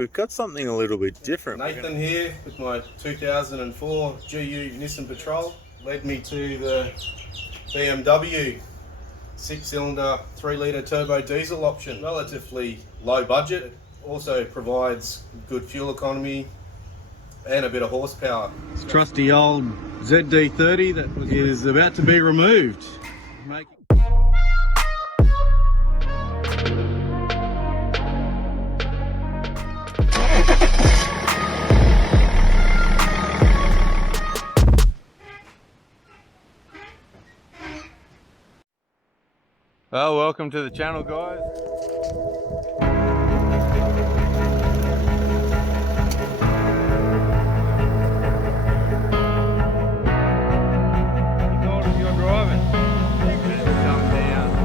We've got something a little bit different. Nathan here with my 2004 GU Nissan Patrol. Led me to the BMW 6-cylinder 3-litre turbo diesel option. Relatively low budget, also provides good fuel economy and a bit of horsepower. It's trusty old ZD30 that is about to be removed. Well, welcome to the channel, guys. You told us you're driving. Come down.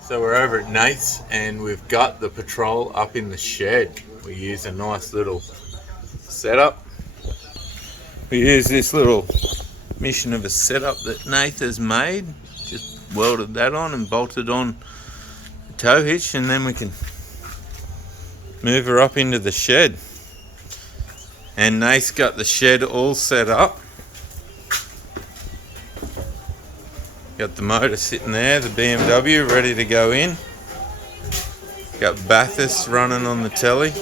So we're over at Nate's and we've got the Patrol up in the shed. We use a nice little setup. We use this little mission of a setup that Nate has made. Just welded that on and bolted on the tow hitch, and then we can move her up into the shed. And Nate's got the shed all set up. Got the motor sitting there, the BMW ready to go in. Got Bathurst running on the telly.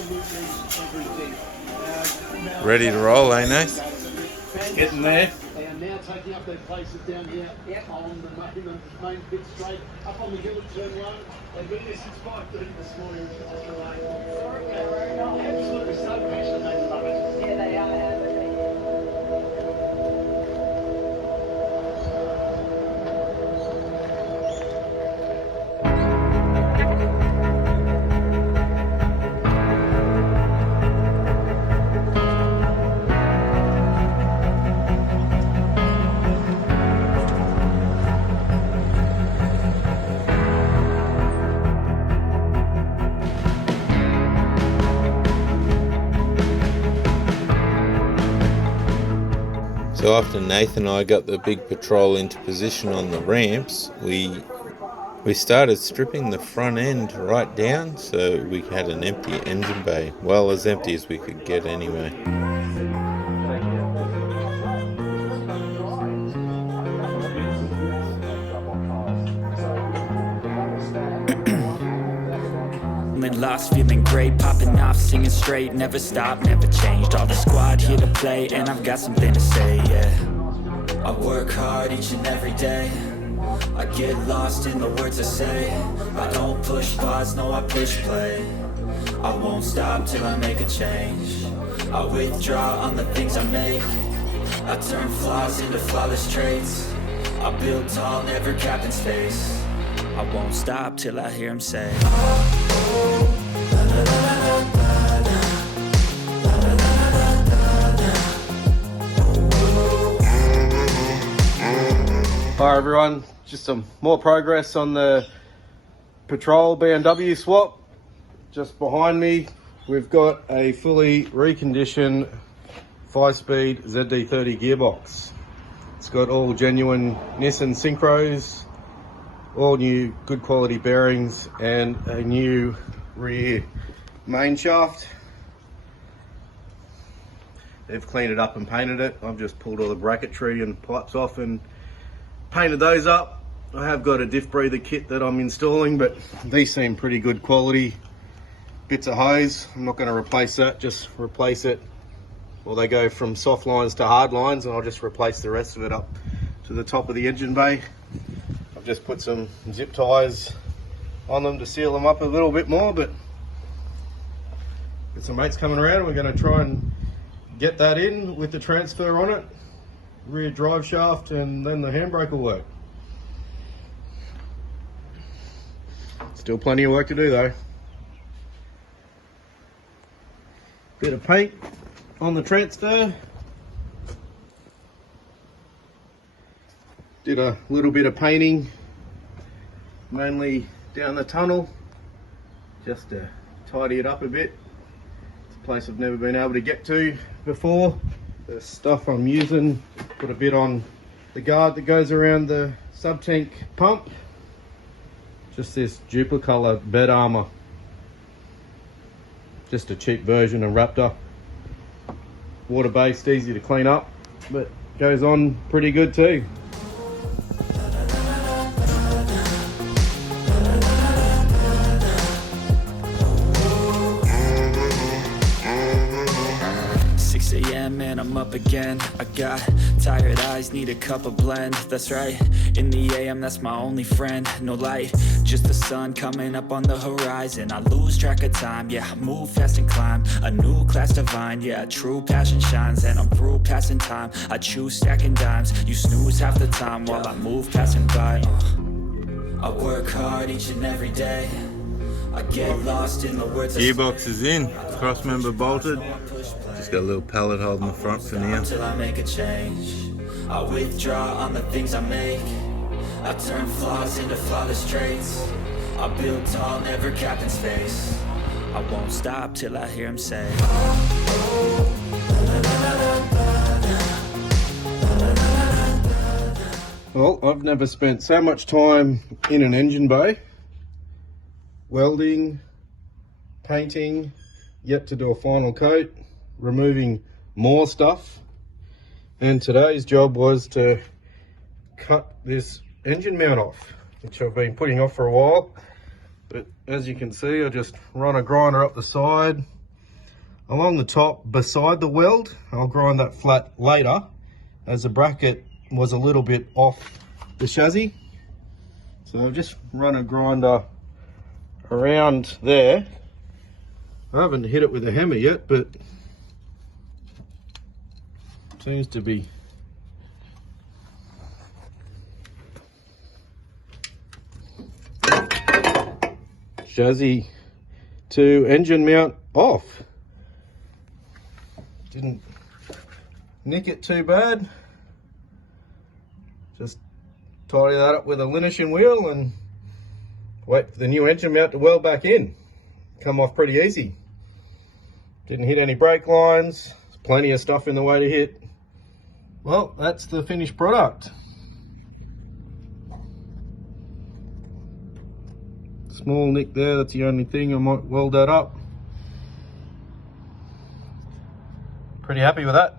Ready to roll, eh, Nate? Getting there. They are now taking up their places down here on the main pit straight up on the hill at turn 1. They've been there since 5:30 this morning. Absolutely so passionate, they love it. Yeah, they are. So after Nathan and I got the big Patrol into position on the ramps, we started stripping the front end right down so we had an empty engine bay. Well, as empty as we could get anyway. Lost, feeling great, popping off, singing straight, never stopped, never changed. All the squad here to play, and I've got something to say, yeah. I work hard each and every day. I get lost in the words I say. I don't push pause, no, I push play. I won't stop till I make a change. I withdraw on the things I make. I turn flaws into flawless traits. I build tall, never capped in space. I won't stop till I hear him say, Hi everyone, just some more progress on the Patrol BMW swap. Just behind me we've got a fully reconditioned 5-speed ZD30 gearbox. It's got all genuine Nissan synchros, all new good quality bearings, and a new rear main shaft. They've cleaned it up and painted it. I've just pulled all the bracketry and pipes off and painted those up. I have got a diff breather kit that I'm installing, but these seem pretty good quality bits of hose. I'm not going to replace that, just replace it. Well, they go from soft lines to hard lines, and I'll just replace the rest of it up to the top of the engine bay. I've just put some zip ties on them to seal them up a little bit more, but got some mates coming around. We're going to try and get that in with the transfer on it, rear drive shaft, and then the handbrake will work. Still plenty of work to do though. Bit of paint on the transfer. Did a little bit of painting, mainly down the tunnel just to tidy it up a bit. It's a place I've never been able to get to before. The stuff I'm using, put a bit on the guard that goes around the sub-tank pump. Just this Duplicolor bed armor. Just a cheap version of Raptor. Water-based, easy to clean up, but goes on pretty good too. 6 a.m. and I'm up again. I got tired eyes, need a cup of blend. That's right, in the AM, that's my only friend. No light, just the sun coming up on the horizon. I lose track of time, yeah, I move fast and climb a new class divine, yeah, true passion shines. And I'm through passing time, I choose stacking dimes. You snooze half the time while I move passing by. I work hard each and every day. I get lost in the words. Gearbox is in, cross member bolted. Just got a little pallet holding the front for now. Until I make a change, I withdraw on the things I make. I turn flaws into flawless traits. I build tall, never capped in space. I won't stop till I hear him say, Well, I've never spent so much time in an engine bay. Welding, painting, yet to do a final coat, removing more stuff. And today's job was to cut this engine mount off, which I've been putting off for a while. But as you can see, I just run a grinder up the side, along the top beside the weld. I'll grind that flat later, as the bracket was a little bit off the chassis. So I've just run a grinder around there. I haven't hit it with a hammer yet, but seems to be chassis to engine mount off. Didn't nick it too bad. Just tidy that up with a linishing wheel and wait for the new engine mount to weld back in. Come off pretty easy. Didn't hit any brake lines. There's plenty of stuff in the way to hit. Well, that's the finished product. Small nick there, that's the only thing. I might weld that up. Pretty happy with that.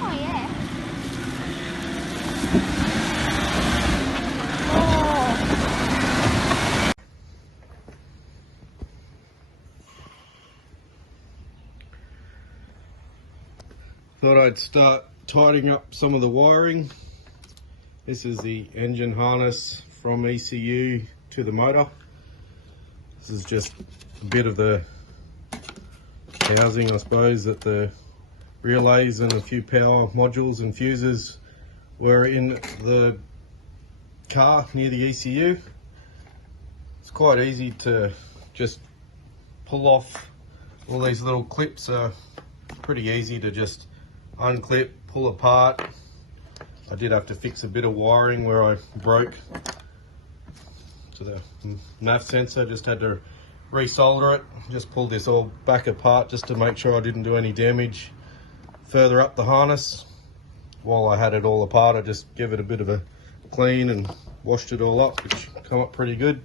Oh yeah. Thought I'd start tidying up some of the wiring. This is the engine harness from ECU to the motor. This is just a bit of the housing, I suppose, that the relays and a few power modules and fuses were in the car near the ECU. It's quite easy to just pull off. All these little clips are pretty easy to just unclip, pull apart. I did have to fix a bit of wiring where I broke to the nav sensor. Just had to resolder it. Just pulled this all back apart just to make sure I didn't do any damage further up the harness. While I had it all apart, I just gave it a bit of a clean and washed it all up, which come up pretty good.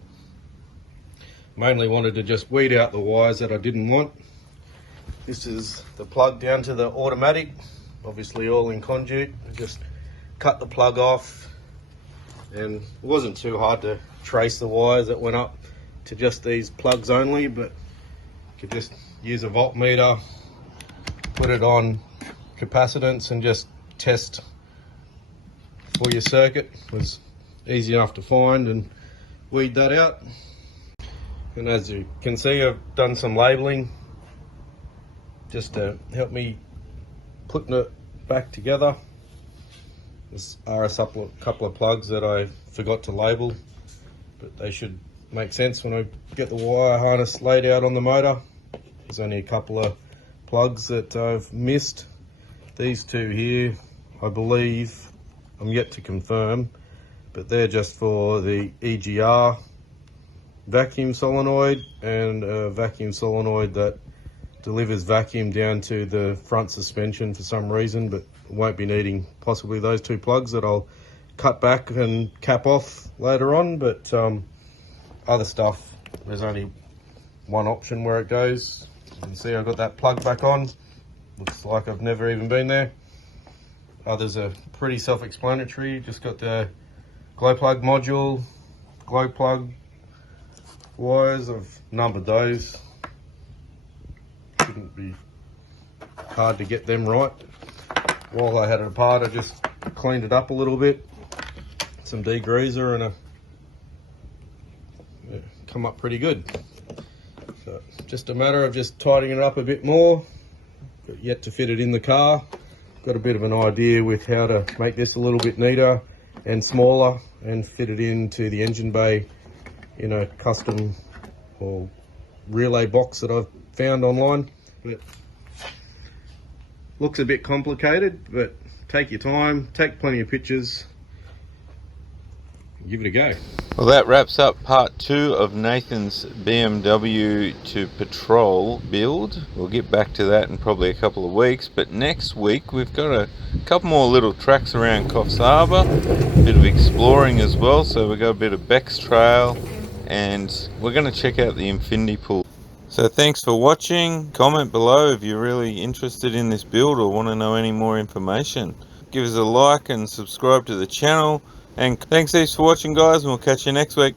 Mainly wanted to just weed out the wires that I didn't want. This is the plug down to the automatic, obviously all in conduit. I just cut the plug off, and it wasn't too hard to trace the wires that went up to just these plugs only, but you could just use a voltmeter, put it on capacitance and just test for your circuit. It was easy enough to find and weed that out. And as you can see, I've done some labeling just to help me putting it back together. There are a couple of plugs that I forgot to label, but they should make sense when I get the wire harness laid out on the motor. There's only a couple of plugs that I've missed. These two here, I believe, I'm yet to confirm, but they're just for the EGR vacuum solenoid and a vacuum solenoid that delivers vacuum down to the front suspension for some reason, but won't be needing possibly those two plugs that I'll cut back and cap off later on. But other stuff, there's only one option where it goes. You can see I've got that plug back on. Looks like I've never even been there. Others are pretty self-explanatory. Just got the glow plug module, glow plug wires. I've numbered those. Shouldn't be hard to get them right. While I had it apart, I just cleaned it up a little bit. Some degreaser and come up pretty good. So just a matter of just tidying it up a bit more. But yet to fit it in the car. Got a bit of an idea with how to make this a little bit neater and smaller and fit it into the engine bay in a custom or relay box that I've found online. But looks a bit complicated, but take your time, take plenty of pictures, give it a go. Well, that wraps up part 2 of Nathan's BMW to Patrol build. We'll get back to that in probably a couple of weeks, but next week we've got a couple more little tracks around Coffs Harbour, a bit of exploring as well. So we've got a bit of Beck's Trail, and we're going to check out the Infinity Pool. So thanks for watching. Comment below if you're really interested in this build or want to know any more information. Give us a like and subscribe to the channel. And thanks heaps for watching, guys, and we'll catch you next week.